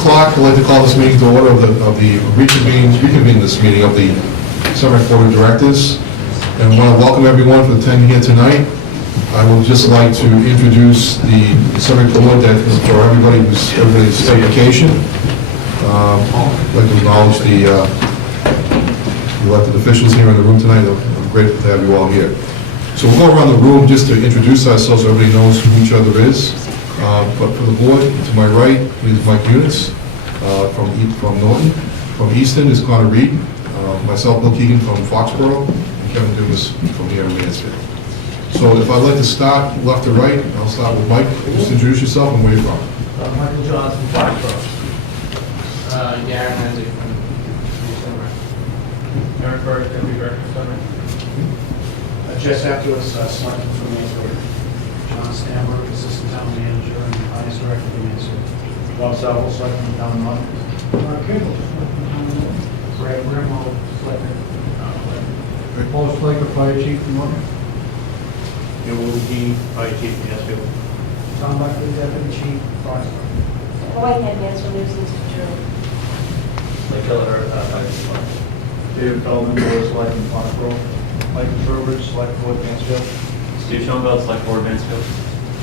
o'clock. I'd like to call this meeting to order reconvene this meeting of the SEMRECC Board of Directors. And I want to welcome everyone for attending here tonight. I would just like to introduce the SEMRECC Board that is for everybody's vacation. I'd like to acknowledge the elected officials here in the room tonight. I'm grateful to have you all here. So we'll go around the room just to introduce ourselves so everybody knows who each other is. But for the board, to my right is Mike Eunice from Norton. From Easton is Connor Reed. Myself, Bill Keegan from Foxborough, and Kevin Dumas from here in Mansfield. So if I'd like to start left to right, I'll start with Mike. Just introduce yourself and where you're from. Michael Johns from Foxborough. Garen Hensley from SEMRECC. Eric Burke, Deputy Director of SEMRECC. Jess Afterwards, Selectman from Mansfield. John Stamberg, Assistant Town Manager and Finance Director of Mansfield. Bob Salvo, Selectman Town Norton. Campbell, Brad Brimwell, Selectman. Paul Slaker, Fire Chief from Norton. Bill Woody, Fire Chief from Mansfield. Tom Buckley, Deputy Chief, Foxborough. Whitehead, Mansfield News Institute. Mike Kelleher, Fire Chief. David Feldman, Board of Selectmen, Foxborough. Mike Trowbridge, Select Board, Mansfield. Steve Schoenfeld, Select Board, Mansfield.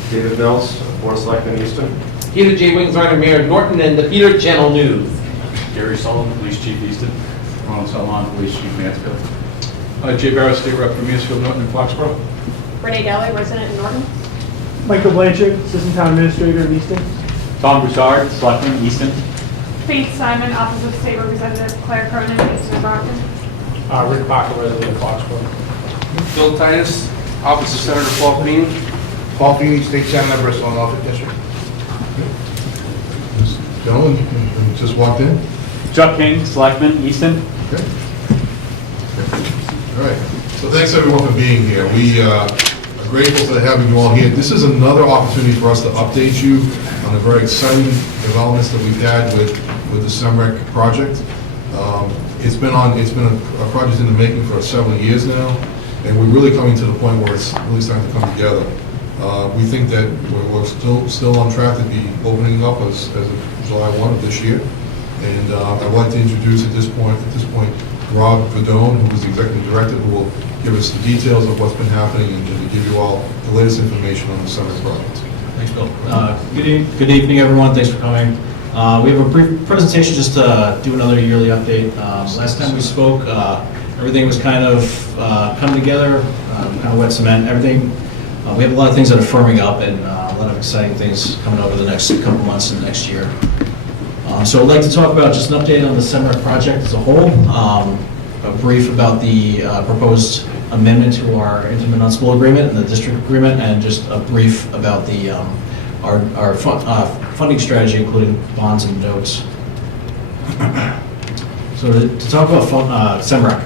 David Mills, Board of Selectmen, Easton. Peter J. Wingsreiter, Mayor of Norton, and the Peter Channel News. Gary Sullivan, Police Chief, Easton. Ronald Salon, Police Chief, Mansfield. Jay Barrett, State Rep from Mansfield, Norton, and Foxborough. Renee Daly, resident in Norton. Michael Blanchard, Assistant Town Administrator in Easton. Tom Broussard, Selectman, Easton. Faith Simon, Office of State Representative Claire Cronin, Eastern Brockton. Rick Parker, resident of Foxborough. Bill Titus, Office of Senator Paul Feeney. Paul Feeney, State Senator, Bristol and Norfolk District. Gentlemen, you just walked in? Chuck King, Selectman, Easton. Okay. All right. So thanks everyone for being here. We are grateful for having you all here. This is another opportunity for us to update you on the very exciting developments that we've had with the SEMRECC project. It's been a project in the making for several years now, and we're really coming to the point where it's really starting to come together. We think that we're still on track to be opening up as of July 1 of this year. And I'd like to introduce at this point, Rob Verdone, who is the Executive Director, who will give us the details of what's been happening and to give you all the latest information on the SEMRECC project. Thanks, Bill. Good evening, everyone. Thanks for coming. We have a brief presentation just to do another yearly update. Last time we spoke, everything was kind of coming together, kind of wet cement, everything. We have a lot of things that are firming up and a lot of exciting things coming over the next couple months and next year. So I'd like to talk about just an update on the SEMRECC project as a whole, a brief about the proposed amendment to our intermunicipal agreement and the district agreement, and just a brief about the our funding strategy, including bonds and notes. So to talk about SEMRECC.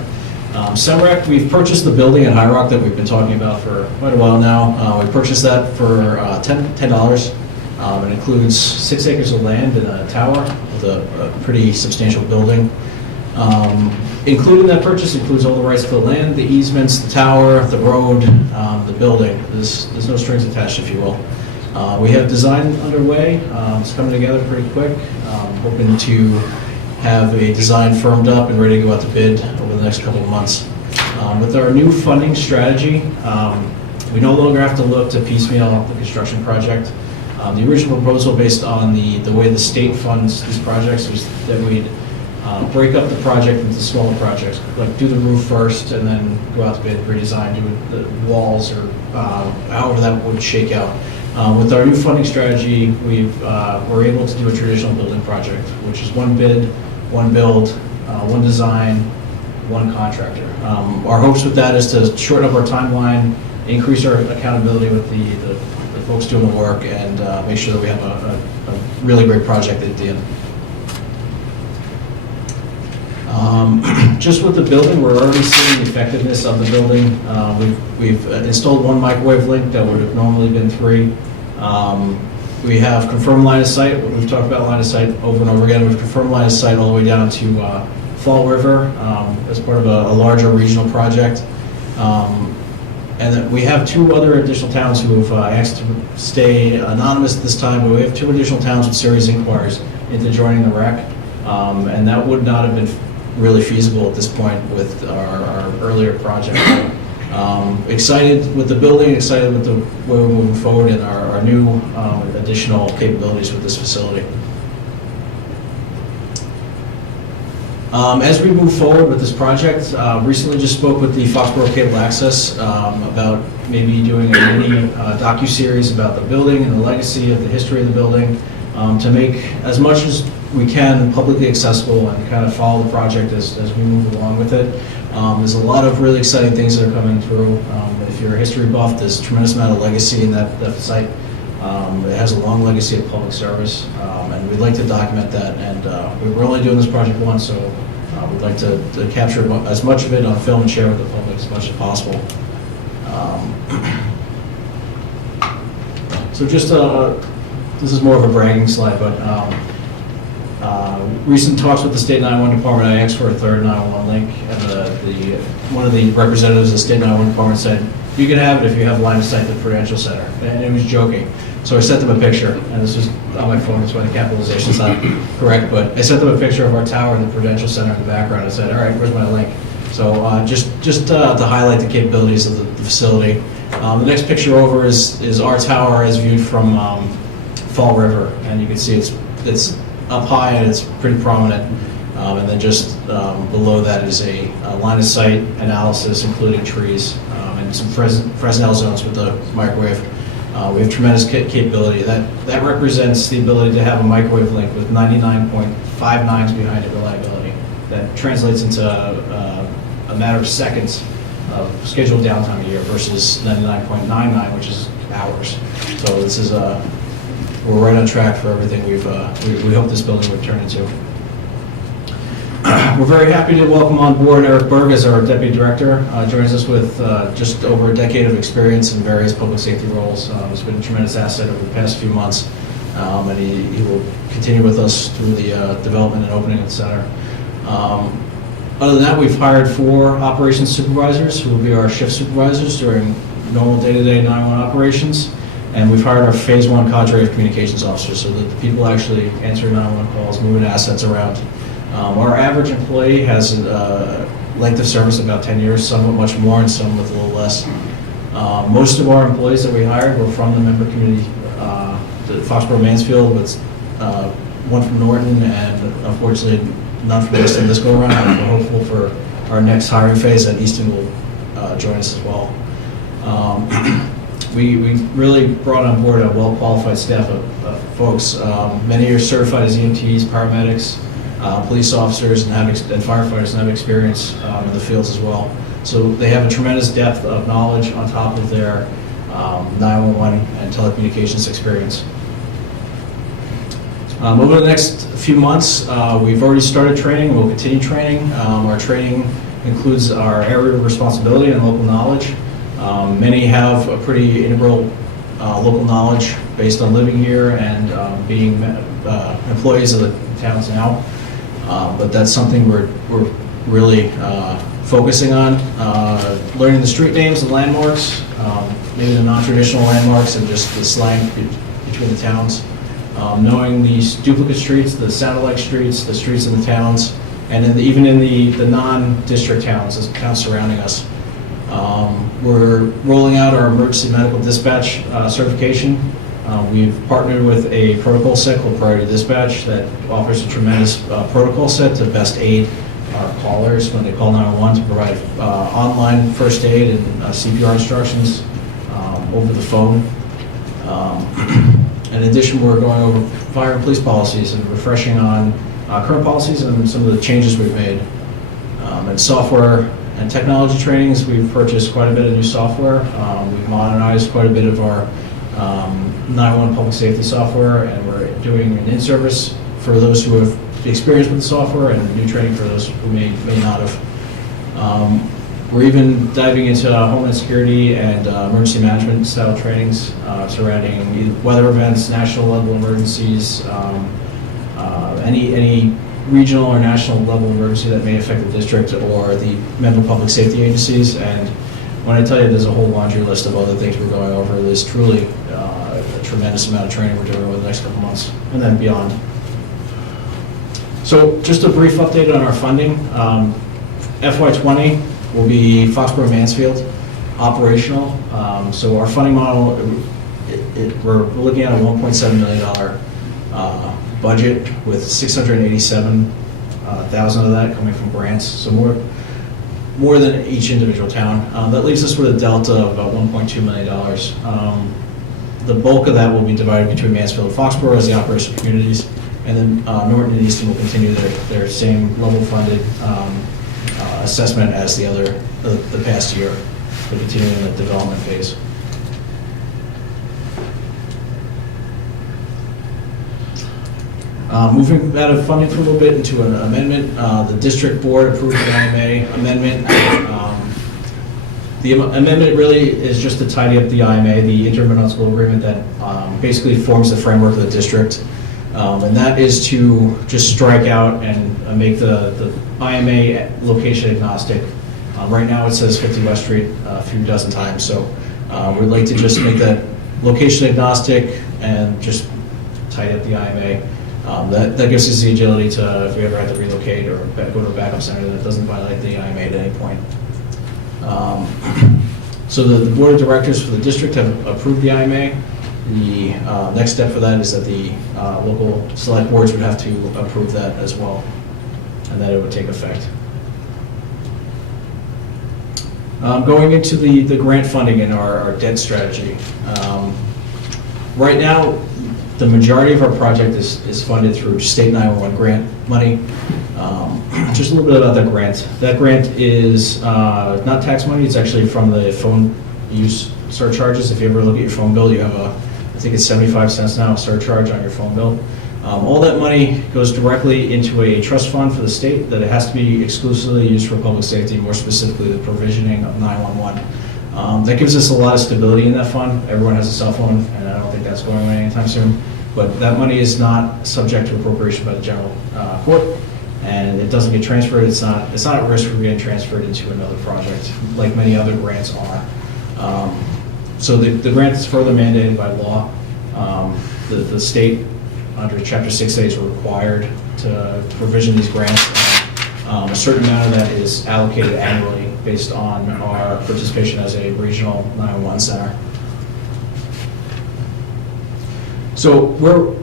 SEMRECC, we've purchased the building at High Rock that we've been talking about for quite a while now. We purchased that for $10. It includes 6 acres of land and a tower with a pretty substantial building. Including that purchase includes all the rights to the land, the easements, the tower, the road, the building. There's no strings attached, if you will. We have design underway. It's coming together pretty quick. Hoping to have a design firmed up and ready to go out to bid over the next couple of months. With our new funding strategy, we no longer have to look to piecemeal the construction project. The original proposal, based on the way the state funds these projects, was that we'd break up the project into smaller projects, like do the roof first and then go out to bid, redesign, do the walls, or however that would shake out. With our new funding strategy, we're able to do a traditional building project, which is one bid, one build, one design, one contractor. Our hopes with that is to shorten up our timeline, increase our accountability with the folks doing the work, and make sure that we have a really great project at the end. Just with the building, we're already seeing the effectiveness of the building. We've installed one microwave link that would have normally been 3. We have confirmed line of sight. We've talked about line of sight over and over again. We've confirmed line of sight all the way down to Fall River as part of a larger regional project. And then we have 2 other additional towns who have asked to stay anonymous at this time, but we have 2 additional towns with serious inquiries into joining the rec, and that would not have been really feasible at this point with our earlier project. Excited with the building, excited with the way we're moving forward and our new additional capabilities with this facility. As we move forward with this project, recently just spoke with the Foxborough Cable Access about maybe doing a mini docu-series about the building and the legacy of the history of the building to make as much as we can publicly accessible and kind of follow the project as we move along with it. There's a lot of really exciting things that are coming through. If you're a history buff, there's a tremendous amount of legacy in that site. It has a long legacy of public service, and we'd like to document that. And we're only doing this project once, so we'd like to capture as much of it on film and share with the public as much as possible. So just, this is more of a bragging slide, but recent talks with the State 911 Department, I asked for a third 911 link, and one of the representatives of the State 911 Department said, you can have it if you have line of sight to the Prudential Center. And it was joking. So I sent them a picture, and this was on my phone, that's why the capitalization's not correct, but I sent them a picture of our tower and the Prudential Center in the background. I said, all right, where's my link? So just to highlight the capabilities of the facility. The next picture over is our tower as viewed from Fall River, and you can see it's up high and it's pretty prominent. And then just below that is a line of sight analysis, including trees and some Fresnel zones with the microwave. We have tremendous capability. That represents the ability to have a microwave link with 99.59s behind it reliability. That translates into a matter of seconds of scheduled downtime a year versus 99.99, which is hours. So this is we're right on track for everything we hope this building would turn into. We're very happy to welcome on board Eric Berg as our Deputy Director. Joins us with just over a decade of experience in various public safety roles. He's been a tremendous asset over the past few months, and he will continue with us through the development and opening of the center. Other than that, we've hired 4 operations supervisors who will be our shift supervisors during normal day-to-day 911 operations. And we've hired our Phase 1 cadre of communications officers so that the people actually answering 911 calls, moving assets around. Our average employee has a length of service of about 10 years, some with much more and some with a little less. Most of our employees that we hired were from the member community, the Foxborough Mansfield, with one from Norton and unfortunately none from Easton this go around. We're hopeful for our next hiring phase that Easton will join us as well. We really brought on board a well-qualified staff of folks. Many are certified as EMTs, paramedics, police officers, and firefighters, and have experience in the fields as well. So they have a tremendous depth of knowledge on top of their 911 and telecommunications experience. Over the next few months, we've already started training. We'll continue training. Our training includes our area of responsibility and local knowledge. Many have a pretty integral local knowledge based on living here and being employees of the towns now. But that's something we're really focusing on. Learning the street names and landmarks, maybe the non-traditional landmarks and just the slang between the towns. Knowing these duplicate streets, the satellite streets, the streets in the towns, and even in the non-district towns, the towns surrounding us. We're rolling out our emergency medical dispatch certification. We've partnered with a protocol set called Priority Dispatch that offers a tremendous protocol set to best aid our callers when they call 911 to provide online first aid and CPR instructions over the phone. In addition, we're going over fire and police policies and refreshing on current policies and some of the changes we've made. And software and technology trainings, we've purchased quite a bit of new software. We've modernized quite a bit of our 911 public safety software, and we're doing an in-service for those who have experience with the software and new training for those who may not have. We're even diving into homeland security and emergency management style trainings surrounding weather events, national level emergencies, any regional or national level emergency that may affect the district or the member public safety agencies. And when I tell you there's a whole laundry list of other things we're going over, there's truly a tremendous amount of training we're doing over the next couple months and then beyond. So just a brief update on our funding. FY20 will be Foxborough-Mansfield operational. So our funding model, we're looking at a $1.7 million budget with $687,000 of that coming from grants. So more than each individual town. That leaves us with a delta of about $1.2 million. The bulk of that will be divided between Mansfield and Foxborough as the operational communities, and then Norton and Easton will continue their same level funded assessment as the past year. We're continuing the development phase. Moving out of funding for a little bit into an amendment, the district board approved the IMA amendment. The amendment really is just to tidy up the IMA, the intermunicipal agreement that basically forms the framework of the district. And that is to just strike out and make the IMA location agnostic. Right now it says 50 West Street a few dozen times, so we'd like to just make that location agnostic and just tidy up the IMA. That gives us the agility to, if we ever have to relocate or go to a backup center, that doesn't violate the IMA at any point. So the board of directors for the district have approved the IMA. The next step for that is that the local select boards would have to approve that as well, and that it would take effect. Going into the grant funding and our debt strategy. Right now, the majority of our project is funded through state 911 grant money. Just a little bit about that grant. That grant is not tax money, it's actually from the phone use surcharges. If you ever look at your phone bill, you have I think it's 75 cents now, a surcharge on your phone bill. All that money goes directly into a trust fund for the state that it has to be exclusively used for public safety, more specifically the provisioning of 911. That gives us a lot of stability in that fund. Everyone has a cell phone, and I don't think that's going away anytime soon. But that money is not subject to appropriation by the general court, and it doesn't get transferred. It's not at risk for getting transferred into another project, like many other grants are. So the grant is further mandated by law. The state, under Chapter 6A, is required to provision these grants. A certain amount of that is allocated annually based on our participation as a regional 911 center. So we're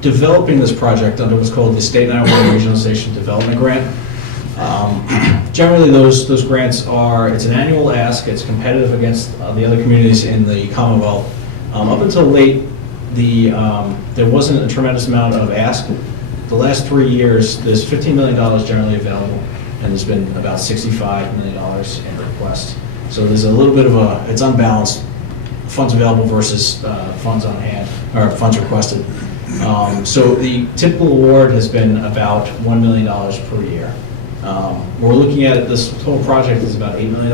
developing this project under what's called the State 911 Regionalization Development Grant. Generally, those grants it's an annual ask. It's competitive against the other communities in the Commonwealth. Up until late, there wasn't a tremendous amount of ask. The last 3 years, there's $15 million generally available, and there's been about $65 million in request. So there's a little bit of it's unbalanced, funds available versus funds on hand, or funds requested. So the typical award has been about $1 million per year. We're looking at this total project is about $8 million,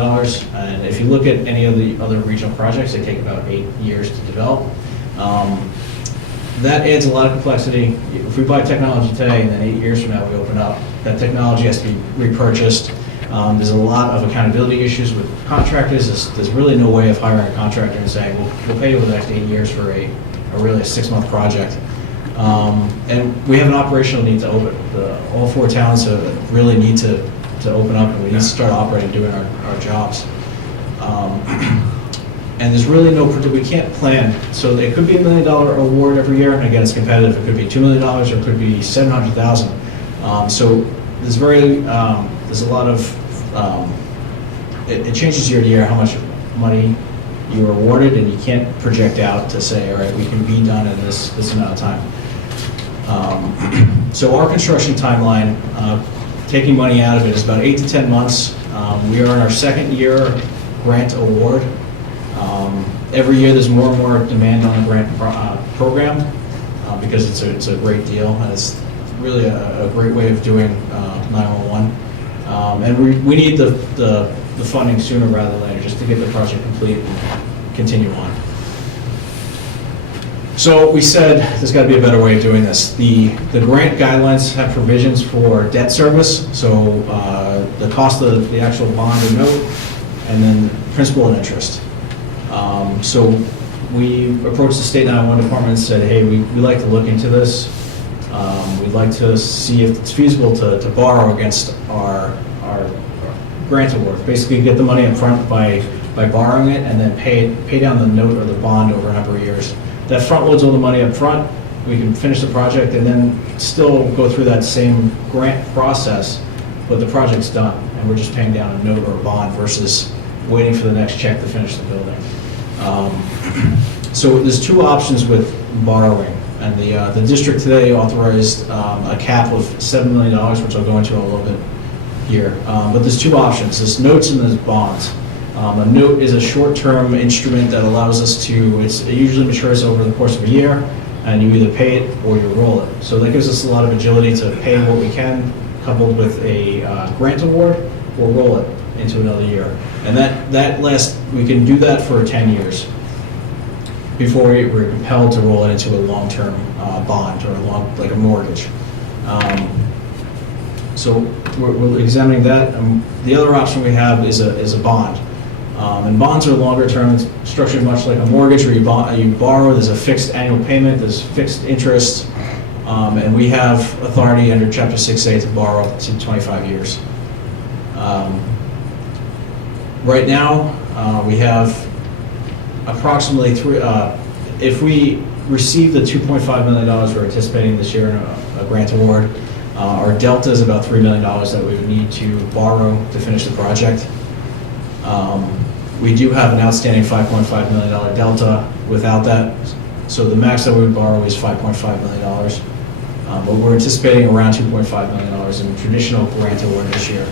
and if you look at any of the other regional projects, they take about 8 years to develop. That adds a lot of complexity. If we buy technology today and then 8 years from now we open up, that technology has to be repurchased. There's a lot of accountability issues with contractors. There's really no way of hiring a contractor and saying, we'll pay you for the next 8 years for a really 6-month project. And we have an operational need to open. All 4 towns really need to open up, and we need to start operating, doing our jobs. And there's really we can't plan. So it could be $1 million award every year, and again, it's competitive. It could be $2 million, or it could be $700,000. So there's a lot of, it changes year to year how much money you're awarded, and you can't project out to say, all right, we can be done in this amount of time. So our construction timeline, taking money out of it, is about 8 to 10 months. We are in our 2nd year grant award. Every year there's more and more demand on the grant program because it's a great deal, and it's really a great way of doing 911. And we need the funding sooner rather than later just to get the project complete and continue on. So we said there's got to be a better way of doing this. The grant guidelines have provisions for debt service, so the cost of the actual bond or note, and then principal and interest. So we approached the state 911 department and said, hey, we'd like to look into this. We'd like to see if it's feasible to borrow against our grant award. Basically, get the money up front by borrowing it and then pay down the note or the bond over a number of years. That front loads all the money up front. We can finish the project and then still go through that same grant process, but the project's done, and we're just paying down a note or a bond versus waiting for the next check to finish the building. So there's two options with borrowing, and the district today authorized a cap of $7 million, which I'll go into in a little bit here. But there's two options. There's notes and there's bonds. A note is a short-term instrument that allows us to, it usually matures over the course of a year, and you either pay it or you roll it. So that gives us a lot of agility to pay what we can, coupled with a grant award, or roll it into another year. And we can do that for 10 years before we're compelled to roll it into a long-term bond or like a mortgage. So we're examining that. The other option we have is a bond. And bonds are longer term. It's structured much like a mortgage where you borrow, there's a fixed annual payment, there's fixed interest, and we have authority under Chapter 6A to borrow up to 25 years. Right now, we have approximately if we receive the $2.5 million we're anticipating this year in a grant award, our delta is about $3 million that we would need to borrow to finish the project. We do have an outstanding $5.5 million delta without that, so the max that we would borrow is $5.5 million. But we're anticipating around $2.5 million in traditional grant award this year.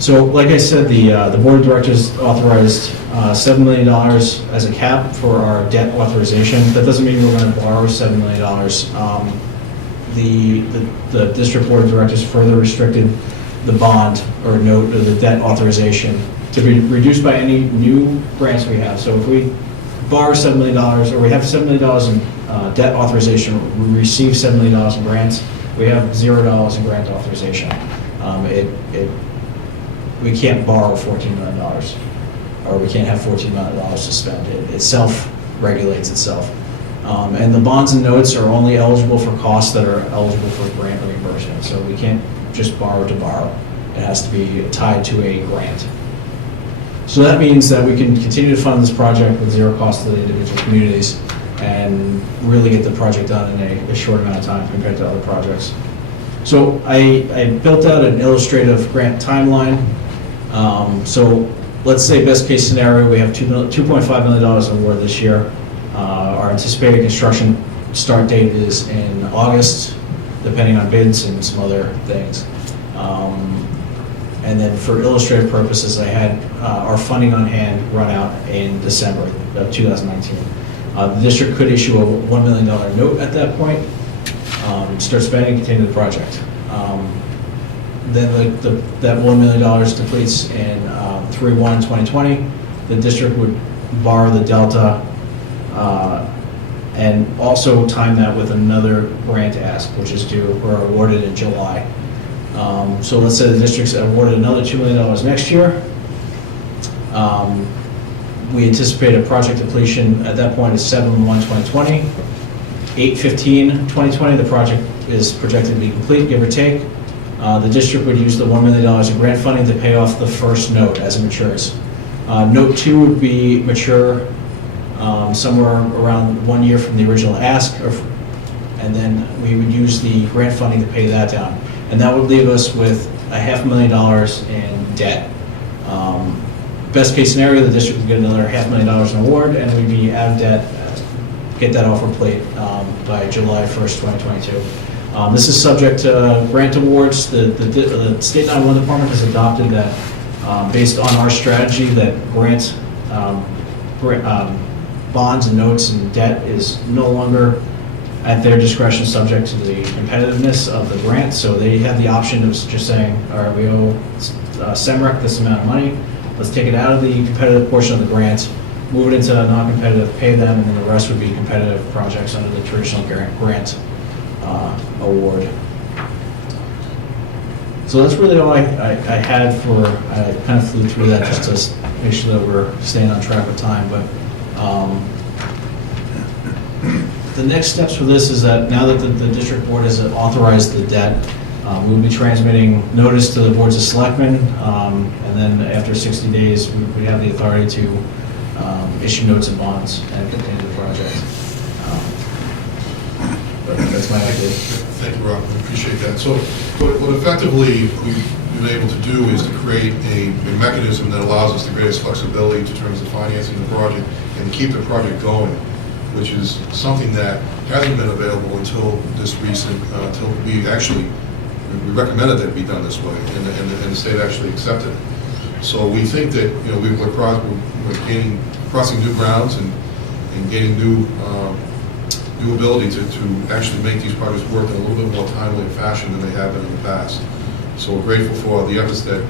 So, like I said, the board of directors authorized $7 million as a cap for our debt authorization. That doesn't mean we're going to borrow $7 million. The district board of directors further restricted the bond or note or the debt authorization to be reduced by any new grants we have. So if we borrow $7 million or we have $7 million in debt authorization, we receive $7 million in grants, we have $0 in grant authorization. We can't borrow $14 million or we can't have $14 million to spend. It self-regulates itself. And the bonds and notes are only eligible for costs that are eligible for grant reimbursement. So we can't just borrow to borrow. It has to be tied to a grant. So that means that we can continue to fund this project with zero cost to the individual communities and really get the project done in a short amount of time compared to other projects. So I built out an illustrative grant timeline. So let's say best case scenario, we have $2.5 million award this year. Our anticipated construction start date is in August, depending on bids and some other things. And then for illustrative purposes, I had our funding on hand run out in December of 2019. The district could issue a $1 million note at that point, start spending, continue the project. Then that $1 million depletes in 3/1/2020. The district would borrow the delta and also time that with another grant ask, which is due or awarded in July. So let's say the district's awarded another $2 million next year. We anticipate a project depletion at that point is 7/1/2020. 8/15/2020, the project is projected to be complete, give or take. The district would use the $1 million in grant funding to pay off the first note as it matures. Note 2 would be mature somewhere around 1 year from the original ask, and then we would use the grant funding to pay that down. And that would leave us with $500,000 in debt. Best case scenario, the district would get another $500,000 in award, and we'd be out of debt, get that off our plate by July 1st, 2022. This is subject to grant awards. The State 911 Department has adopted that based on our strategy that bonds and notes and debt is no longer at their discretion subject to the competitiveness of the grant. So they have the option of just saying, all right, we owe SEMRECC this amount of money. Let's take it out of the competitive portion of the grant, move it into non-competitive, pay them, and then the rest would be competitive projects under the traditional grant award. So that's really all I had for, I kind of flew through that just to make sure that we're staying on track with time, but The next steps for this is that now that the district board has authorized the debt, we'll be transmitting notice to the boards of selectmen, and then after 60 days, we have the authority to issue notes and bonds and continue the project. But that's my update. Thank you, Rob, I appreciate that. So what effectively we've been able to do is to create a mechanism that allows us the greatest flexibility in terms of financing the project and keep the project going, which is something that hasn't been available until this recent, until we recommended that it be done this way, and the state actually accepted it. So we think that, you know, we're crossing new grounds and gaining new ability to actually make these projects work in a little bit more timely fashion than they have been in the past. So we're grateful for the efforts that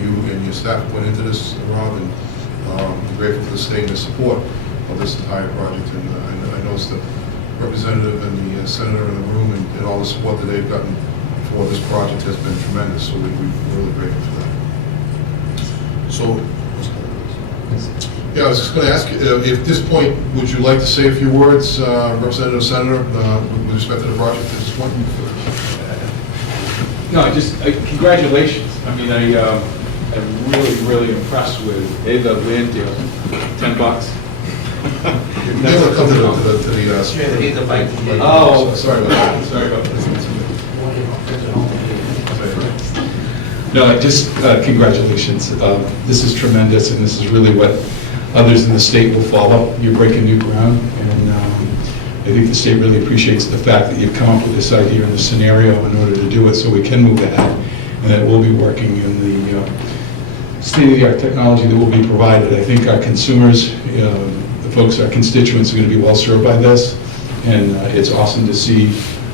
you and your staff put into this, Rob, and we're grateful for the state and the support of this entire project. And I noticed the representative and the senator in the room and all the support that they've gotten for this project has been tremendous. So we're really grateful for that. So, yeah, I was just going to ask you, if at this point, would you like to say a few words, Representative Senator, with respect to the project at this point? No, congratulations. I mean, I'm really impressed with the land deal. $10. Never come to the Oh, sorry about that. Sorry about that. No, congratulations. This is tremendous, and this is really what others in the state will follow. You're breaking new ground, and I think the state really appreciates the fact that you've come up with this idea and the scenario in order to do it so we can move ahead, and that we'll be working in the state-of-the-art technology that will be provided. I think our consumers, the folks, our constituents are going to be well served by this, and it's awesome to see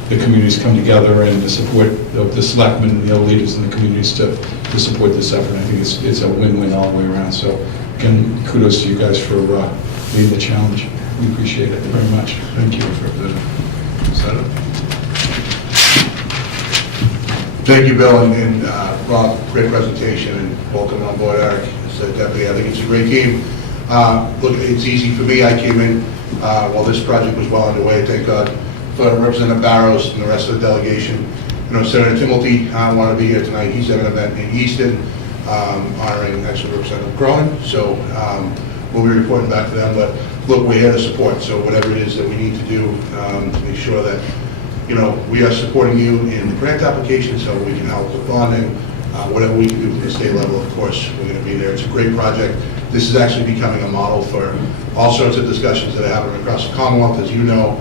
the communities come together and the support of the selectmen and the other leaders in the communities to support this effort. I think it's a win-win all the way around. So again, kudos to you guys for leading the challenge. We appreciate it very much. Thank you. Senator? Thank you, Bill, and Rob, great presentation, and welcome on board, Eric, as a deputy. I think it's a great team. Look, it's easy for me. I came in while this project was well underway. Thank God for Representative Barrows and the rest of the delegation. You know, Senator Timilty wanted to be here tonight. He's at an event in Easton honoring actually Representative Cronin. So we'll be reporting back to them. But look, we're here to support. So whatever it is that we need to do to make sure that, you know, we are supporting you in the grant application so we can help with bonding. Whatever we can do from the state level, of course, we're going to be there. It's a great project. This is actually becoming a model for all sorts of discussions that are happening across the Commonwealth, as you know.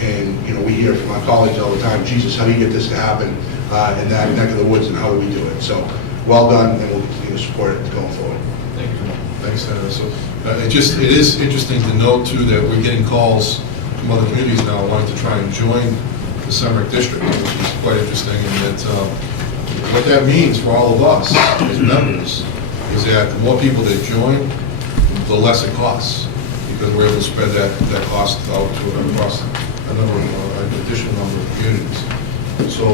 And, you know, we hear from our colleagues all the time, Jesus, how do you get this to happen in that neck of the woods, and how do we do it? So, well done, and we'll continue to support it going forward. Thank you. Thanks, Senator. So, it is interesting to note, too, that we're getting calls from other communities now wanting to try and join the SEMRECC district, which is quite interesting, and that what that means for all of us as members is that the more people that join, the less it costs, because we're able to spread that cost out across an additional number of communities. So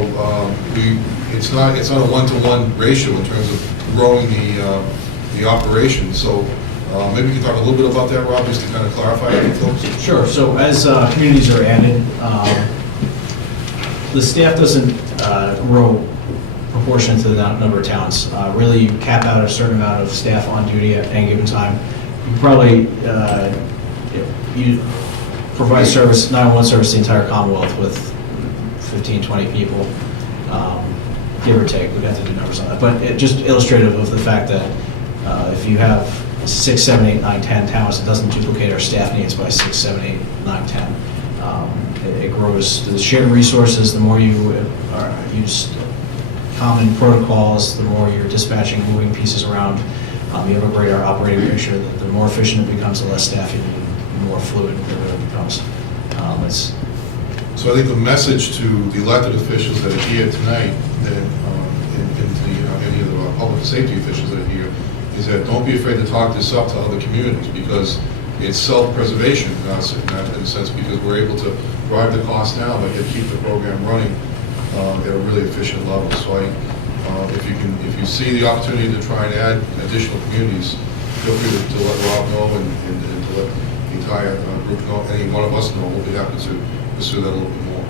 it's not a one-to-one ratio in terms of growing the operation. So maybe you can talk a little bit about that, Rob, just to kind of clarify it for folks. Sure. So as communities are added, the staff doesn't grow proportionate to the number of towns. Really, you cap out a certain amount of staff on duty at any given time. You probably you provide service, 911 service, to the entire Commonwealth with 15, 20 people, give or take. We've got to do numbers on that, but just illustrative of the fact that if you have 6, 7, 8, 9, 10 towns, it doesn't duplicate our staff needs by 6, 7, 8, 9, 10. It grows the shared resources. The more you use common protocols, the more you're dispatching, moving pieces around. You have a greater operating picture. The more efficient it becomes, the less staff you need, the more fluid it really becomes. So I think the message to the elected officials that are here tonight, and any of the public safety officials that are here, is that don't be afraid to talk this up to other communities, because it's self-preservation in a sense, because we're able to drive the cost down, but yet keep the program running at a really efficient level. So if you see the opportunity to try and add additional communities, feel free to let Rob know and to let the entire group know, any one of us know, we'll be happy to pursue that a little bit more.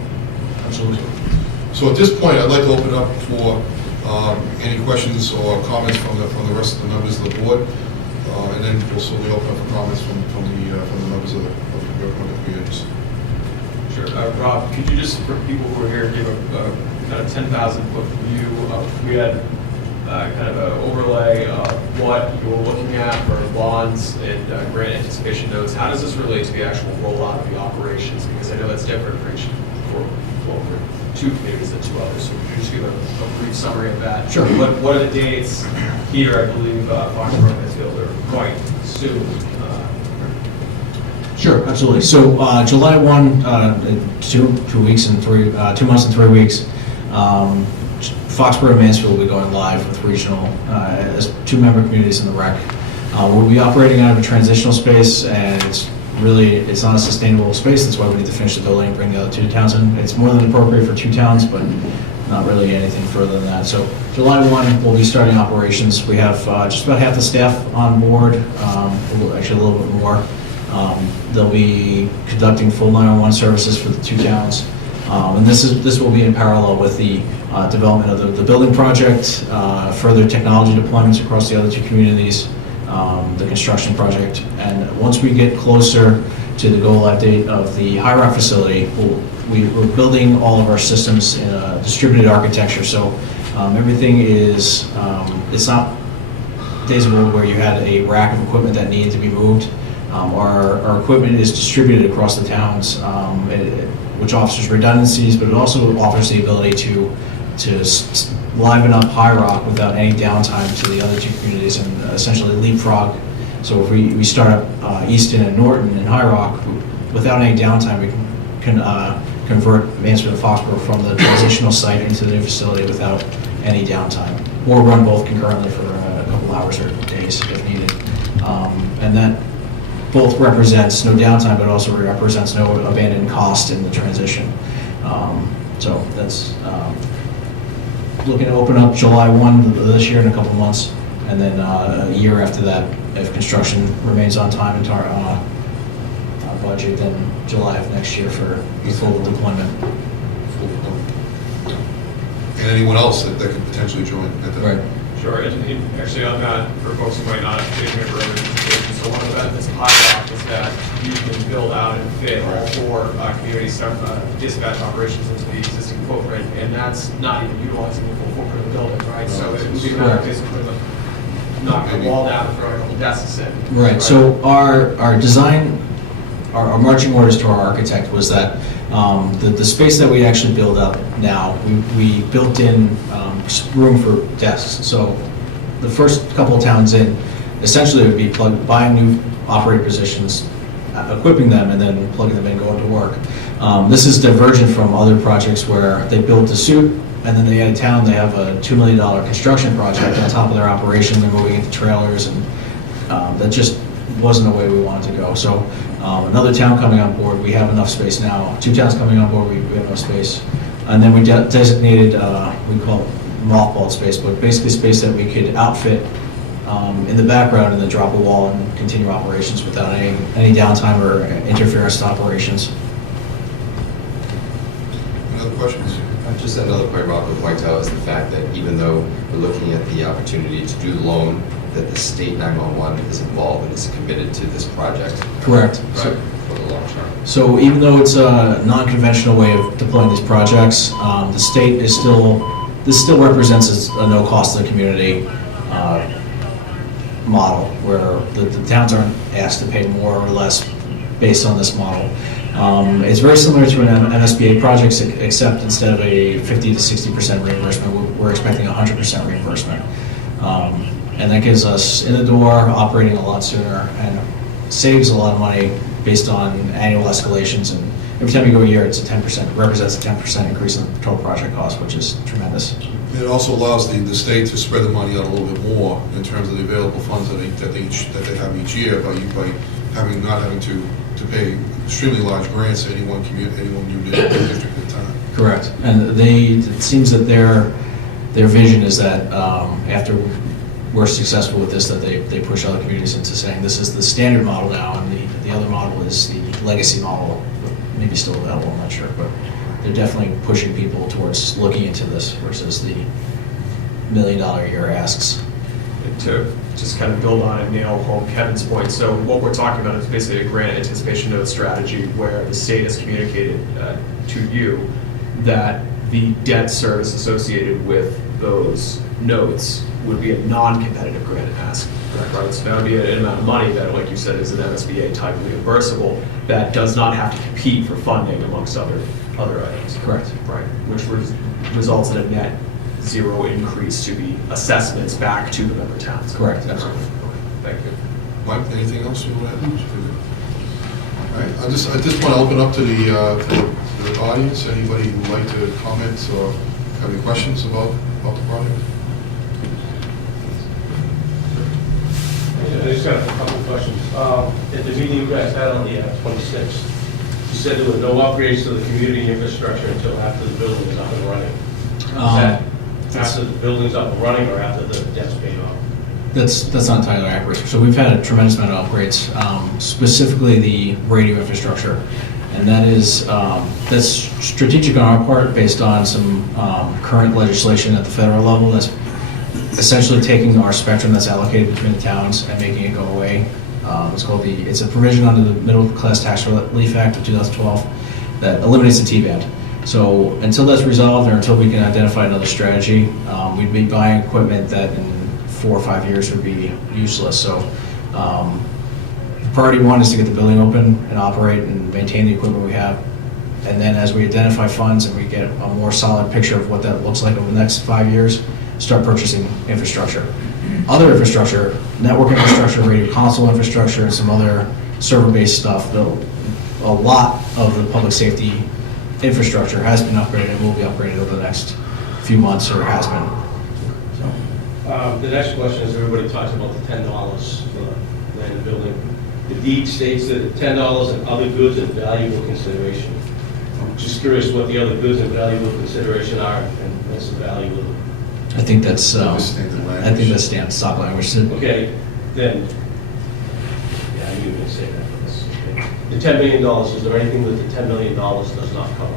Absolutely. So at this point, I'd like to open up for any questions or comments from the rest of the members of the board, and then we'll slowly open up for comments from the members of the communities. Sure. Rob, could you just, for people who are here, give a kind of 10,000-foot view of, we had kind of an overlay of what you're looking at for bonds and grant anticipation notes. How does this relate to the actual rollout of the operations? Because I know that's different for each, for two communities than two others. So could you just give a brief summary of that? Sure. What are the dates here? I believe Foxborough and Mansfield are quite soon. Sure, absolutely. So July 1, 2 weeks and 2 months and 3 weeks, Foxborough and Mansfield will be going live with regional as 2 member communities in the REC. We'll be operating out of a transitional space, and it's not a sustainable space. That's why we need to finish the building and bring the other 2 towns in. It's more than appropriate for 2 towns, but not really anything further than that. So July 1, we'll be starting operations. We have just about half the staff on board, actually a little bit more. They'll be conducting full 911 services for the 2 towns. And this will be in parallel with the development of the building project, further technology deployments across the other 2 communities, the construction project. And once we get closer to the go-live date of the High Rock facility, we're building all of our systems in a distributed architecture. So everything is, it's not days of old where you had a rack of equipment that needed to be moved. Our equipment is distributed across the towns, which offers redundancies, but it also offers the ability to liven up High Rock without any downtime to the other 2 communities and essentially leapfrog. So if we start up Easton and Norton and High Rock, without any downtime, we can convert Mansfield and Foxborough from the transitional site into the new facility without any downtime, or run both concurrently for a couple hours or days if needed. And that both represents no downtime, but also represents no abandoned cost in the transition. So that's looking to open up July 1 this year in a couple months, and then a year after that, if construction remains on time and our budget, then July of next year for the full deployment. And anyone else that could potentially join at that? Right. Sure, and actually on that, for folks who might not have taken it for other situations, so one of the benefits of High Rock is that you can build out and fit all 4 community dispatch operations into the existing footprint, and that's not even utilizing the full footprint of the building, right? So it would be a matter of basically knocking the wall down and throwing a couple desks in. Right, so our design, our marching orders to our architect was that the space that we actually build up now, we built in room for desks. So the first couple of towns in, essentially it would be buying new operator positions, equipping them, and then plugging them in, going to work. This is divergent from other projects where they build the suit, and then they add a town, they have a $2 million construction project on top of their operation, they're moving into trailers, and that just wasn't the way we wanted to go. So another town coming on board, we have enough space now. 2 towns coming on board, we have enough space. And then we designated, we call it mothballed space, but basically space that we could outfit in the background and then drop a wall and continue operations without any downtime or interference to operations. Any other questions? Just another point Rob would point out is the fact that even though we're looking at the opportunity to do the loan, that the state 911 is involved and is committed to this project. Correct. Right, for the long term. So even though it's a non-conventional way of deploying these projects, the state is this still represents a no cost to the community model, where the towns aren't asked to pay more or less based on this model. It's very similar to an MSBA project, except instead of a 50 to 60% reimbursement, we're expecting 100% reimbursement. And that gives us in the door, operating a lot sooner, and saves a lot of money based on annual escalations. And every time you go a year, it's represents a 10% increase in the total project cost, which is tremendous. It also allows the state to spread the money out a little bit more in terms of the available funds that they have each year by not having to pay extremely large grants to any one community, any one new district at a time. Correct. And it seems that their vision is that after we're successful with this, that they push other communities into saying this is the standard model now, and The other model is the legacy model, maybe still available, I'm not sure, but they're definitely pushing people towards looking into this versus the $1 million a year asks. And to just kind of build on and nail home Kevin's point, so what we're talking about is basically a grant anticipation note strategy where the state has communicated to you that the debt service associated with those notes would be a non-competitive grant ask, correct? Right? So that would be an amount of money that, like you said, is an MSBA type reimbursable that does not have to compete for funding amongst other items. Correct. Right, which results in a net zero increase to the assessments back to the member towns. Correct. Absolutely. Okay, thank you. Mike, anything else you want to add? All right, I just want to open up to the audience. Anybody who'd like to comment or have any questions about the project? I just got a couple of questions. At the meeting you guys had on the 26th, you said there were no upgrades to the community infrastructure until after the building is up and running. Is that after the building's up and running or after the debt's paid off? That's not entirely accurate. So we've had a tremendous amount of upgrades, specifically the radio infrastructure. And that is, that's strategic on our part based on some current legislation at the federal level that's essentially taking our spectrum that's allocated between the towns and making it go away. It's a provision under the Middle Class Tax Relief Act of 2012 that eliminates the T-band. So until that's resolved or until we can identify another strategy, we'd be buying equipment that in 4 or 5 years would be useless. So priority one is to get the building open and operate and maintain the equipment we have. And then as we identify funds and we get a more solid picture of what that looks like over the next 5 years, start purchasing infrastructure. Other infrastructure, network infrastructure, radio console infrastructure, and some other server-based stuff. A lot of the public safety infrastructure has been upgraded and will be upgraded over the next few months, or has been. So. The next question is, everybody talks about the $10 for the land and building. The deed states that $10 and other goods and valuable consideration. I'm just curious what the other goods and valuable consideration are, and what's the value of them. I think that's standard stock language. Okay, then, yeah, you can say that. Okay. The $10 million, is there anything that the $10 million does not cover?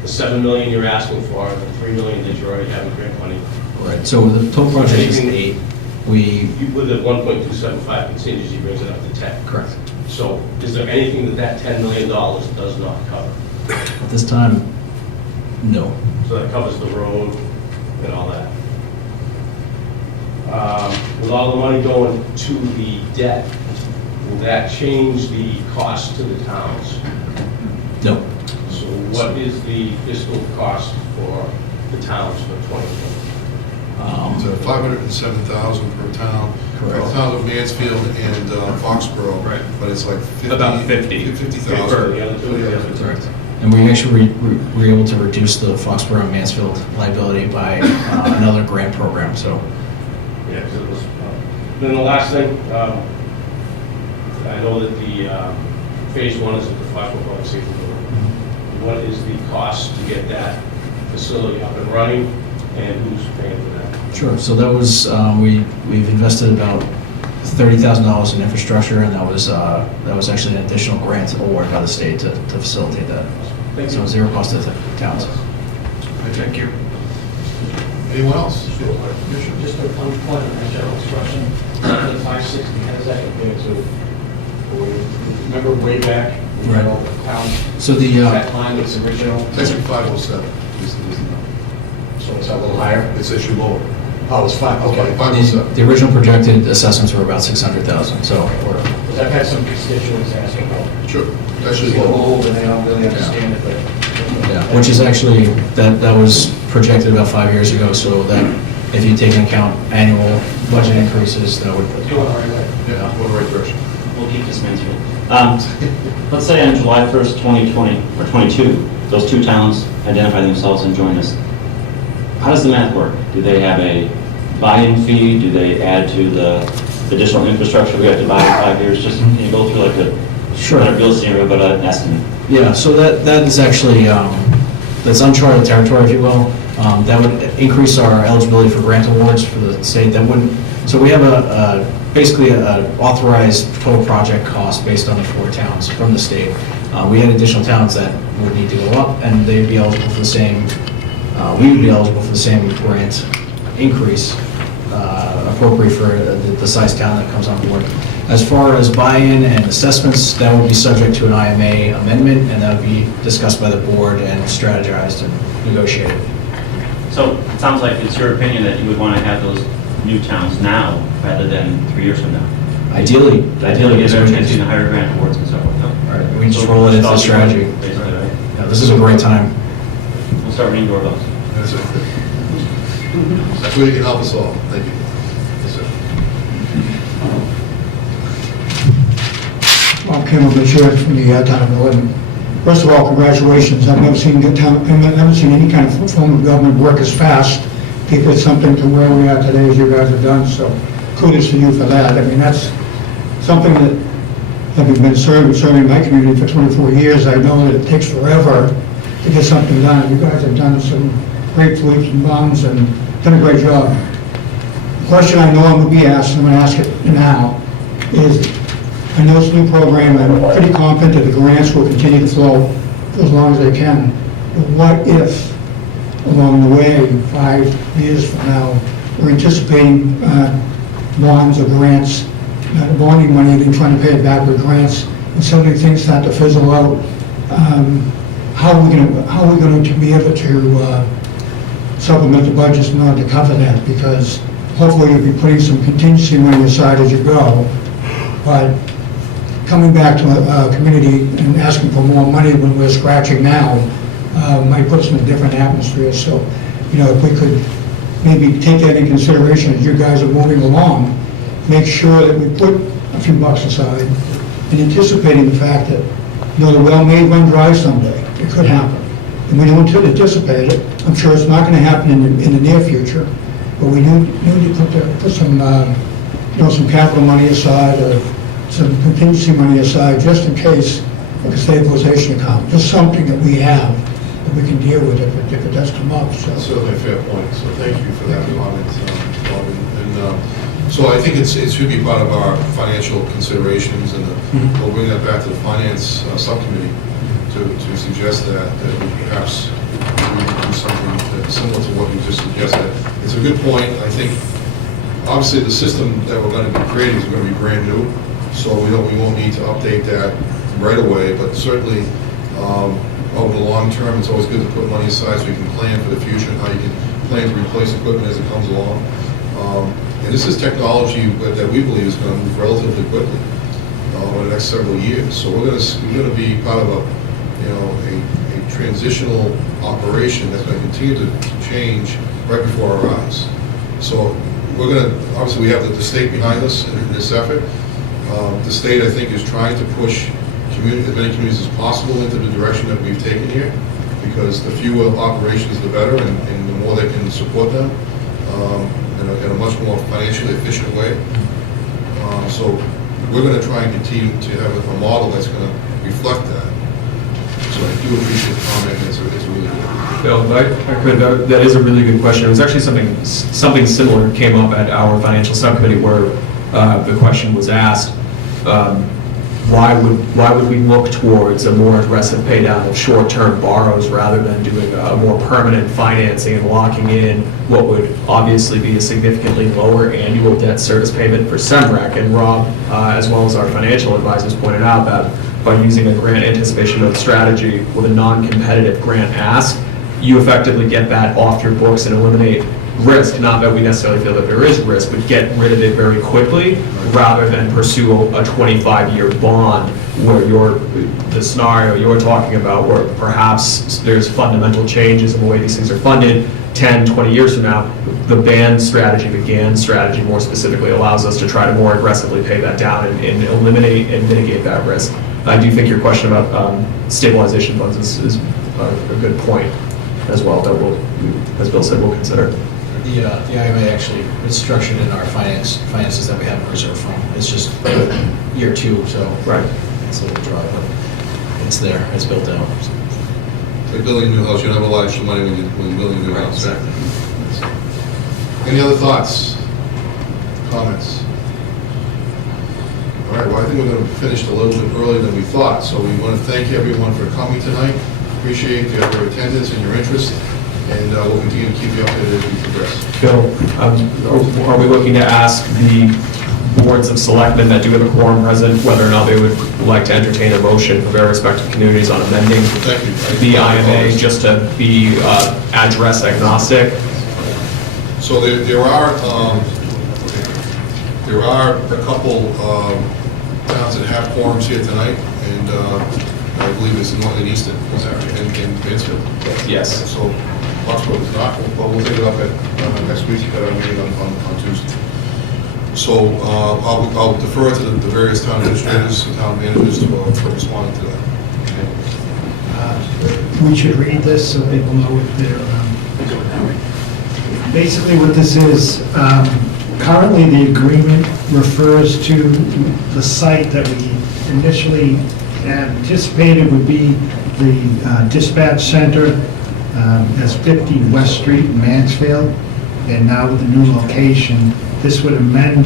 The $7 million you're asking for, and the $3 million that you already have in grant money. Right. So the total project is 8. With the 1.275 contingency brings it up to 10. Correct. So is there anything that $10 million does not cover? At this time, no. So that covers the road and all that. With all the money going to the debt, will that change the cost to the towns? No. So what is the fiscal cost for the towns for 2020? It's $507,000 per town. Correct. The towns of Mansfield and Foxborough. Right. But it's like 50. About 50. 50,000. For the other two? Correct. And we actually were able to reduce the Foxborough and Mansfield liability by another grant program. So. Yeah, because it was, then the last thing, I know that the phase 1 is at the Foxborough Public Safety Building. What is the cost to get that facility up and running, and who's paying for that? Sure. So that was we've invested about $30,000 in infrastructure, and that was actually an additional grant award by the state to facilitate that. So zero cost to the towns. Thank you. Anyone else? Just a one point of my general question. The 560, how does that compare to, remember way back, you Right. know, the town, So the that line that's original, Section 507 is the number. so it's a little higher? It's actually lower. Oh, it's fine, okay. 507. the original projected assessments were about $600,000. So Because I've had some constituents asking about, Sure. it's Actually a little lower. old and they don't really understand it, but. yeah, which is actually that was projected about 5 years ago. So that if you take into account annual budget increases, that would. Doing the right way. Yeah, going the right direction. We'll keep this Mansfield. Let's say on July 1st, 2020, or 22, those two towns identify themselves and join us. How does the math work? Do they have a buy-in fee? Do they add to the additional infrastructure we have to buy in 5 years? Just can you go through like a Sure. not a real scenario, but an estimate? Yeah, so that is actually, that's uncharted territory, if you will. That would increase our eligibility for grant awards for the state. That wouldn't, so we have basically a authorized total project cost based on the 4 towns from the state. We had additional towns that would need to go up, and they'd be eligible for the same, we would be eligible for the same grant increase appropriate for the size town that comes on board. As far as buy-in and assessments, that would be subject to an IMA amendment, and that would be discussed by the board and strategized and negotiated. So it sounds like it's your opinion that you would want to have those new towns now rather than 3 years from now. Ideally, Ideally, get a chance to higher grant awards and so forth. Right, we just roll it into the strategy. Basically, right? Yeah, this is a great time. We'll start ringing doorbells. That's it. That's where you can help us all. Thank you. Yes, sir. Bob Kimball, the sheriff from the town of Norton. First of all, congratulations. I've never seen any kind of form of government work as fast to get something to where we are today as you guys have done. So kudos to you for that. I mean, that's something that, having been serving my community for 24 years, I know that it takes forever to get something done. You guys have done some great leaps and bounds and done a great job. The question I know I'm going to be asked, and I'm going to ask it now, is I know it's a new program. I'm pretty confident that the grants will continue to flow for as long as they can. But what if, along the way, 5 years from now, we're anticipating bonds or grants, bonding money, then trying to pay it back with grants, and suddenly things start to fizzle out? How are we going to be able to supplement the budgets in order to cover that? Because hopefully you'll be putting some contingency money aside as you go, but coming back to a community and asking for more money when we're scratching now might put us in a different atmosphere. So, if we could maybe take that in consideration as you guys are moving along, make sure that we put a few bucks aside and anticipating the fact that, the well may run dry someday. It could happen. And we don't anticipate it. I'm sure it's not going to happen in the near future, but we need to put some, some capital money aside or some contingency money aside just in case, like a stabilization account. Just something that we have that we can deal with if it does come up. So. That's certainly a fair point, so thank you for that comment, Bob. And so I think it should be part of our financial considerations, and we'll bring that back to the finance subcommittee to suggest that we perhaps we can do something similar to what you just suggested. It's a good point. I think obviously the system that we're going to be creating is going to be brand new, so we won't need to update that right away, but certainly over the long term, it's always good to put money aside so you can plan for the future and how you can plan to replace equipment as it comes along. And this is technology that we believe is going to move relatively quickly over the next several years. So we're going to be part of a transitional operation that's going to continue to change right before our eyes. So we're going to, obviously we have the state behind us in this effort. The state, I think, is trying to push as many communities as possible into the direction that we've taken here, because the fewer operations, the better, and the more they can support them in a much more financially efficient way. So we're going to try and continue to have a model that's going to reflect that. So I do appreciate the comment, and it's really good. Bill, that is a really good question. It was actually something similar came up at our financial subcommittee where the question was asked, why would we look towards a more aggressive pay down of short-term borrows rather than doing a more permanent financing and locking in what would obviously be a significantly lower annual debt service payment for SEMRECC? And Rob, as well as our financial advisors, pointed out that by using a grant anticipation note strategy with a non-competitive grant ask, you effectively get that off your books and eliminate risk. Not that we necessarily feel that there is risk, but get rid of it very quickly rather than pursue a 25-year bond where the scenario you're talking about where perhaps there's fundamental changes in the way these things are funded 10, 20 years from now. The GAN strategy more specifically allows us to try to more aggressively pay that down and eliminate and mitigate that risk. I do think your question about stabilization funds is a good point as well that we'll, as Bill said, we'll consider. The IMA actually is structured in our finances that we have in reserve from. It's just year 2, so right. It's a little dry, but it's there. It's built out. So. like building a new house, you don't have a lot of extra money when you're building a new house. Any other thoughts, comments? All right, well, I think we're going to finish a little bit earlier than we thought, so we want to thank everyone for coming tonight. Appreciate your attendance and your interest, and we'll continue to keep you updated as we progress. Bill, are we looking to ask the boards of selectmen that do have a quorum present whether or not they would like to entertain a motion for their respective communities on amending the IMA just to be address agnostic? So there are a couple towns that have quorums here tonight, and I believe it's North and Easton, is that right, and Mansfield? Yes. So Foxborough is not, but we'll take it up at next week at our meeting on Tuesday. So I'll defer to the various town administrators and town managers to respond to that. We should read this so people know what they're, basically what this is, currently the agreement refers to the site that we initially anticipated would be the dispatch center as 50 West Street in Mansfield, and now with the new location, this would amend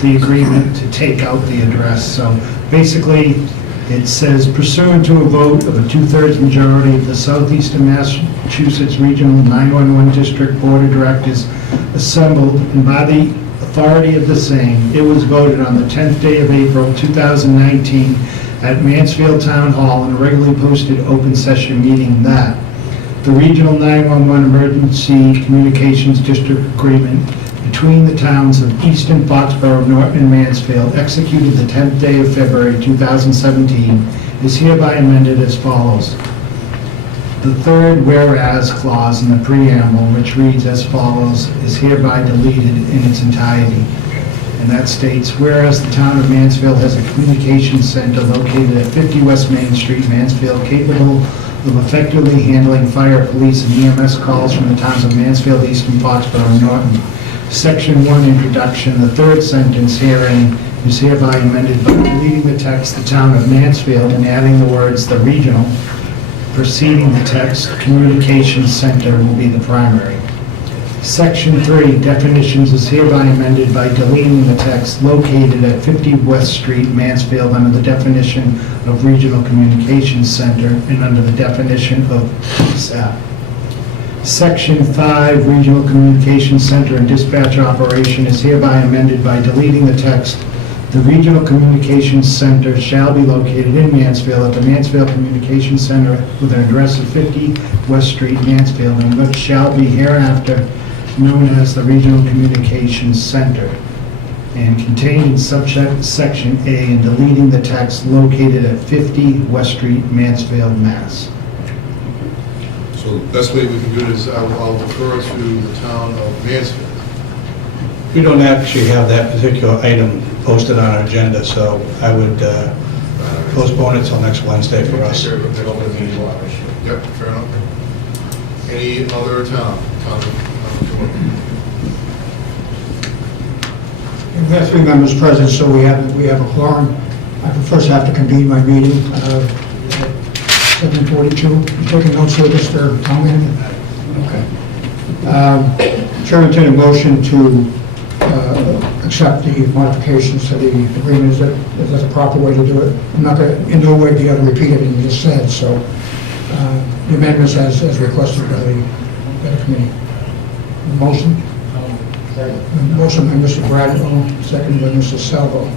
the agreement to take out the address. So basically, it says pursuant to a vote of a 2/3 majority of the Southeastern Massachusetts Regional 911 District Board of Directors assembled, and by the authority of the same, it was voted on the 10th day of April 2019 at Mansfield Town Hall in a regularly posted open session meeting that the Regional 911 Emergency Communications District Agreement between the towns of Easton, Foxborough, Norton, and Mansfield, executed the 10th day of February 2017, is hereby amended as follows. The third whereas clause in the preamble, which reads as follows, is hereby deleted in its entirety. And that states, whereas the town of Mansfield has a communications center located at 50 West Main Street, Mansfield, capable of effectively handling fire, police, and EMS calls from the towns of Mansfield, Easton, Foxborough, and Norton. Section 1 introduction, the third sentence herein is hereby amended by deleting the text, the town of Mansfield, and adding the words, the regional. Preceding the text, communications center will be the primary. Section 3, definitions, is hereby amended by deleting the text located at 50 West Street, Mansfield, under the definition of regional communications center and under the definition of PSAP. Section 5, Regional Communications Center and Dispatch Operation, is hereby amended by deleting the text, the Regional Communications Center shall be located in Mansfield at the Mansfield Communications Center with an address of 50 West Street, Mansfield, and which shall be hereafter known as the Regional Communications Center, and contained in subsection A, and deleting the text located at 50 West Street, Mansfield, Mass. So the best way we can do it is I'll defer to the town of Mansfield. We don't actually have that particular item posted on our agenda, so I would postpone it till next Wednesday for us. Yep, fair enough. Any other town? We have 3 members present, so we have a quorum. I would first have to convene my meeting at 7:42. You taking notes here, Mr. Town Manager? Okay. Chairman, entertain a motion to accept the modifications to the agreement. Is that a proper way to do it? I'm not going to, in no way, be able to repeat everything you just said, so the amendments as requested by the committee. Motion? Motion by Mr. Bradwell, second by Mr. Salvo.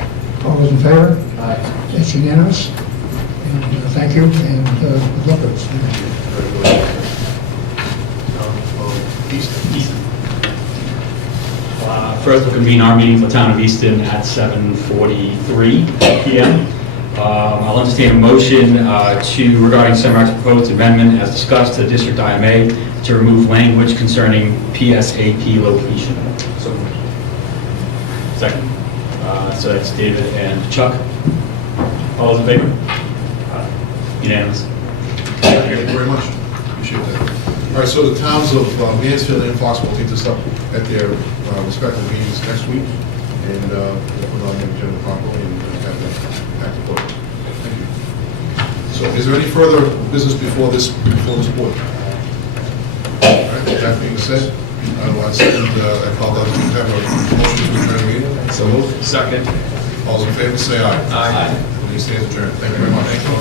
All those in favor? Aye. It's unanimous. And thank you, and good luck with us. First, we'll convene our meeting for the town of Easton at 7:43 p.m. I'll entertain a motion regarding SEMRECC's proposed amendment as discussed to the district IMA to remove language concerning PSAP location. So, second. So that's David and Chuck. All those in favor? Unanimous. Thank you very much. Appreciate that. All right, so the towns of Mansfield and Foxborough will take this up at their respective meetings next week, and we'll put it on the agenda properly and have that back to vote. Thank you. So is there any further business before this board? All right, with that being said, I call that we have a motion to adjourn the meeting. So moved. Second. All those in favor, say aye. Aye. Meeting stands adjourned. Thank you very much.